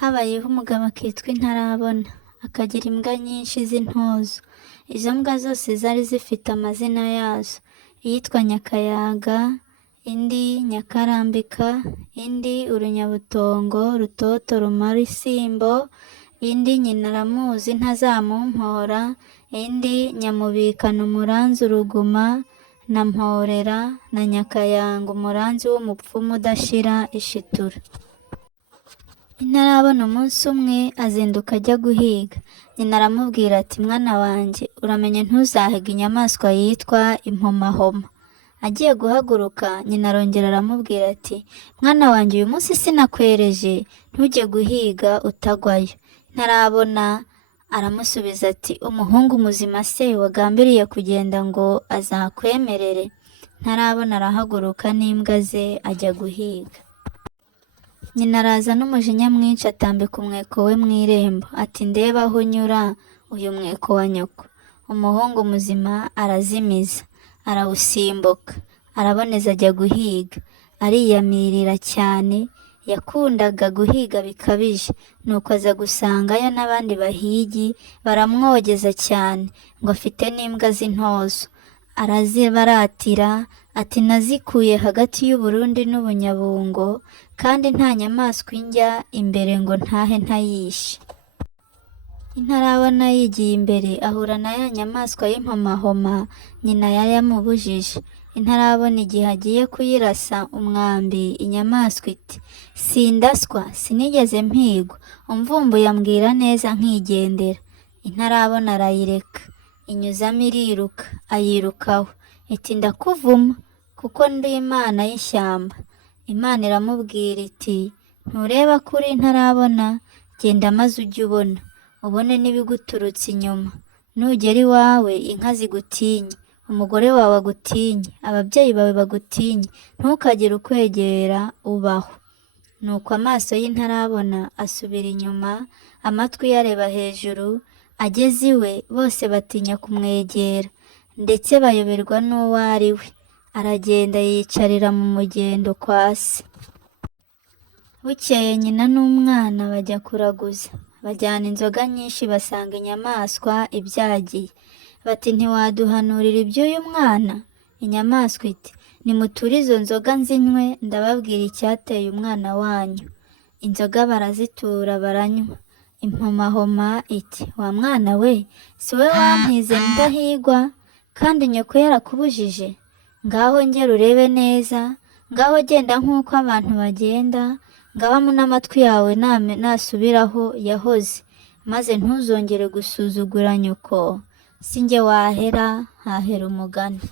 Habayeho umugabo akitwa Intarabona, akagira imbwa nyinshi z'intozo. Izo mbwa zose zari zifite amazina yazo. Iyitwa Nyakayaga, indi Nyakarambika, indi Urunyabutongo, Rutoto, Rumara isimbo, indi Nyinaramuzi ntazamumpora, indi Nyamubikana umuranzi uruguma, na Mporera na Nyakayanga umuranzi w'umupfumu udashira ishitura. Intarabona umunsi umwe azinduka ajya guhiga. Nyina aramubwira ati mwana wanjye uramenye ntuzahige inyamaswa yitwa impomahoma. Agiye guhaguruka nyina arongera aramubwira ati mwana wanjye uyu munsi sinakwereje ntujye guhiga utagwayo. Ntarabona aramusubiza ati umuhungu muzima se wagambiriye kugenda ngo azakwemerere? Ntarabona arahaguruka n'imbwa ze ajya guhiga. Nyina araza n'umujinya mwinshi atambika umweko we mu irembo ati ndeba aho unyura uyu mweko wa nyoko. Umuhungu muzima arazimiza arawusimbuka araboneza ajya guhiga. Ariyamirira cyane, yakundaga guhiga bikabije, nuko aza gusangayo n'abandi bahigi baramwogeza cyane ngo afite n'imbwa z'intozo. Arazibaratira ati nazikuye hagati y'u Burundi n'Ubunyabungo kandi nta nyamaswa injya imbere ngo ntahe ntayishe. Intarabona yigiye imbere ahura na ya nyamaswa y'impomahoma nyina yari yamubujije. Intarabona igihe agiye kuyirasa umwambi, inyamaswa iti sindaswa sinigeze mpigwa, umvumbuye ambwira neza nkigendera. Intarabona arayireka inyuzamo iriruka ayirukaho iti ndakuvuma kuko ndi Imana y'ishyamba. Imana iramubwira iti ntureba kuri Intarabona, genda maze ujye ubone n'ibiguturutse inyuma. Nugera iwawe inka zigutinye, umugore wawe agutinye, ababyeyi bawe bagutinye, ntukagire ukwegera ubaho. Nuko amaso y'Intarabona asubira inyuma, amatwi yareba hejuru. Ageze iwe bose batinya kumwegera ndetse bayoberwa n'uwo ari we. Aragenda yicarira mu mugendo kwa se. Bukeye nyina n'umwana bajya kuraguza, bajyana inzoga nyinshi basanga inyamaswa ibyagiye. Bati ntiwaduhanurira iby'uyu mwana? Inyamaswa iti nimuture izo nzoga nzinywe ndababwira icyateye umwana wanyu. Inzoga barazitura baranywa. Impomahoma iti wa mwana we, si we wampize ndahigwa kandi nyoko yarakubujije? Ngaho ngera urebe neza, ngaho genda nk'uko abantu bagenda, ngabamo n'amatwi yawe nasubiraho yahoze, maze ntuzongere gusuzugura nyoko. Si njye wahera hahera umugani.